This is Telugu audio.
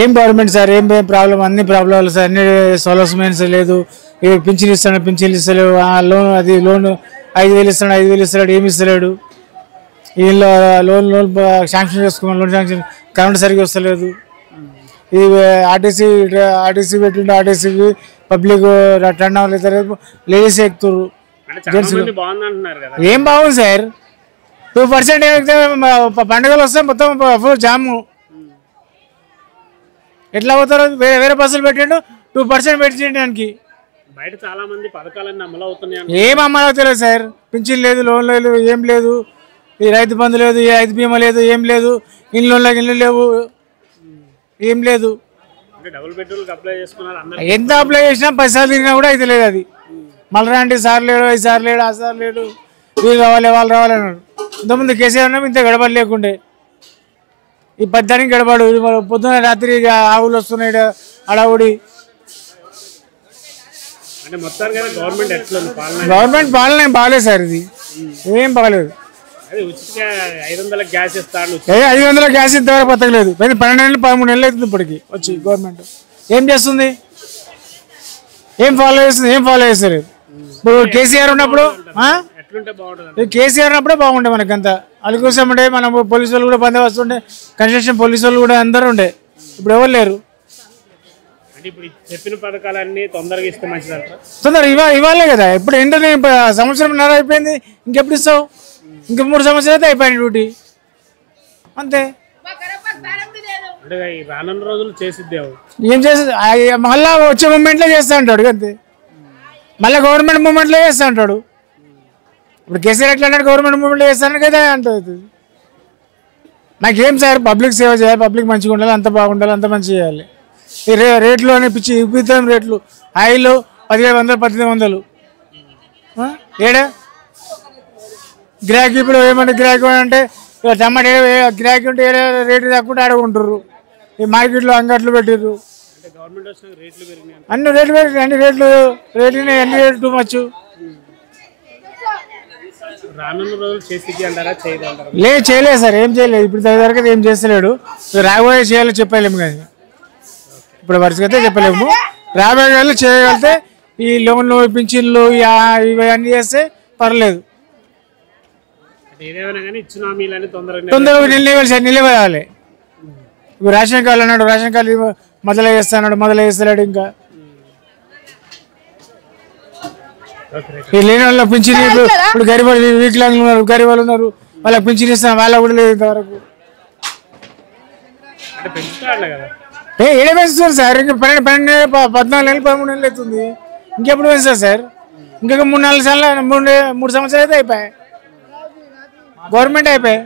ఏం గవర్నమెంట్ సార్, ఏం ప్రాబ్లం, అన్ని ప్రాబ్లమ్లు సార్, అన్ని సొల్యూషన్స్ లేదు. పింఛన్ ఇస్తాడు, పింఛన్లు ఇస్తలేవు. లోన్, అది లోన్ 5,000 ఇస్తాడు, 5,000 ఇస్తాడు, ఏమి ఇస్తలేడు. వీళ్ళు లోన్ శాంక్షన్ చేసుకున్నాం, లోన్ శాంక్షన్ కరెంట్ సరిగ్గా వస్తలేదు. ఇది ఆర్టీసీ పెట్టిండు, ఆర్టీసీకి పబ్లిక్ టర్న్ అవ్వలేదు, లేడీస్ ఎక్కుతారు. ఏం బాగుంది సార్, 2% ఎక్కితే పండుగలు వస్తే మొత్తం ఫుల్ జాము. ఎట్లా పోతారో, వేరే బస్సులు పెట్టిండు, 2% పెట్టిండు దానికి. బయట చాలా మంది పథకాలన్నీ అమలు అవుతున్నాయి. ఏం అమలు అవుతలేదు సార్, పింఛన్ లేదు, లోన్ లేదు, ఏం లేదు. ఈ రైతు బంధు లేదు, ఈ రైతు బీమా లేదు, ఏం లేదు. ఇల్లు లేవు, ఏం లేదు. ఎంత అప్లై చేసినా 10 సార్లు తిరిగినా కూడా అయితే లేదు. అది మళ్ళీ రండి, సార్ లేడు, 5 సార్లు లేడు, 6 సార్లు లేడు, వీళ్ళు రావాలి, వాళ్ళు రావాలి అన్నాడు. ఇంతకుముందు కేసీఆర్ ఉన్నాం, ఇంత గడబడి లేకుండే. ఈ పద్దానికి గడబడు, పొద్దున్న రాత్రి ఆవులు వస్తున్నాయి, అడవుడి. గవర్నమెంట్ పాలన ఏం బాగాలేదు సార్, ఇది ఏం బాగాలేదు. 500 గ్యాస్ ఇస్తాడు, 500 గ్యాస్ ఇంతవరకు బతకలేదు. 12 నెలలు 13 నెలలు అవుతుంది ఇప్పటికి వచ్చి. గవర్నమెంట్ ఏం చేస్తుంది, ఏం ఫాలో చేస్తారు. ఇప్పుడు కేసీఆర్ ఉన్నప్పుడు బాగుండే, మనకంతా అలుకోసం ఉండే. మనం పోలీసు వాళ్ళు కూడా బందోబస్తు ఉండే, కన్స్ట్రక్షన్ పోలీసు వాళ్ళు కూడా అందరూ ఉండే. ఇప్పుడు ఎవరు లేరు. చెప్పిన పథకాలన్నీ తొందరగా ఇస్తే మంచిదంటారా? తొందరగా ఇవ్వాలే కదా. ఇప్పుడు ఏంటంటే సంవత్సరం అయిపోయింది, ఇంకెప్పుడు ఇస్తావు? ఇంక 3 సంవత్సరాలు అయితే అయిపోయింది డ్యూటీ, అంతే. రానున్న రోజులు చేసిద్దే ఏం చేసేది, మళ్ళా వచ్చే మూమెంట్లో చేస్తా అంటాడు అంతే. మళ్ళీ గవర్నమెంట్ మూమెంట్లో చేస్తా అంటాడు. ఇప్పుడు కేసీఆర్ ఎట్లా అన్నాడు, గవర్నమెంట్ మూమెంట్లో చేస్తాను కదా అంటుంది. నాకేం సార్, పబ్లిక్ సేవ చేయాలి, పబ్లిక్ మంచిగా ఉండాలి, అంత బాగుండాలి, అంత మంచిగా చేయాలి. ఈ రేట్లు అని పిచ్చి విపరీతం రేట్లు. ఆయిల్ 1,700, 1,800 ఏడా గిరాకీ. ఇప్పుడు ఏమంటే గిరాకీ అంటే టమాటా గిరాకీ ఉంటే రేటు తక్కువ ఆడుకుంటారు. ఈ మార్కెట్లో అంగట్లు పెట్టిర్రు, అన్ని రేట్లు పెరిగినాయి. అన్ని రేట్లు టూ మచ్. చేయలేదు సార్, ఏం చేయలేదు. ఇప్పుడు దగ్గర ఏం చేస్తలేడు. రాబోయే చేయాలో చెప్పలేము కానీ, ఇప్పుడు వరుసగా అయితే చెప్పలేము. రాబోయే వాళ్ళు చేయగలిగితే ఈ లోన్లు, పింఛన్లు ఇవన్నీ చేస్తే పర్లేదు. తొందరగా నిలబడాలి. ఇప్పుడు రేషన్ కార్డు అన్నాడు, రేషన్ కార్డు మొదలయ్యేస్తాడు. ఇంకా ఈ లేని వాళ్ళ పింఛన్, ఇప్పుడు గరీబ్ వికలాంగులు ఉన్నారు, గరీబ్ వాళ్ళు ఉన్నారు, వాళ్ళకి పింఛన్ ఇస్తాను, వాళ్ళకు కూడా లేదు ఇంతవరకు. ఏడే పెంచుతారు సార్, ఇంకా 12 నెలలు, 14 నెలలు, 13 నెలలు అవుతుంది. ఇంకెప్పుడు పెంచుతారు సార్? ఇంకొక 3-4 సంవత్సరాలు అయితే అయిపోయాయి, గవర్నమెంట్ అయిపోయాయి.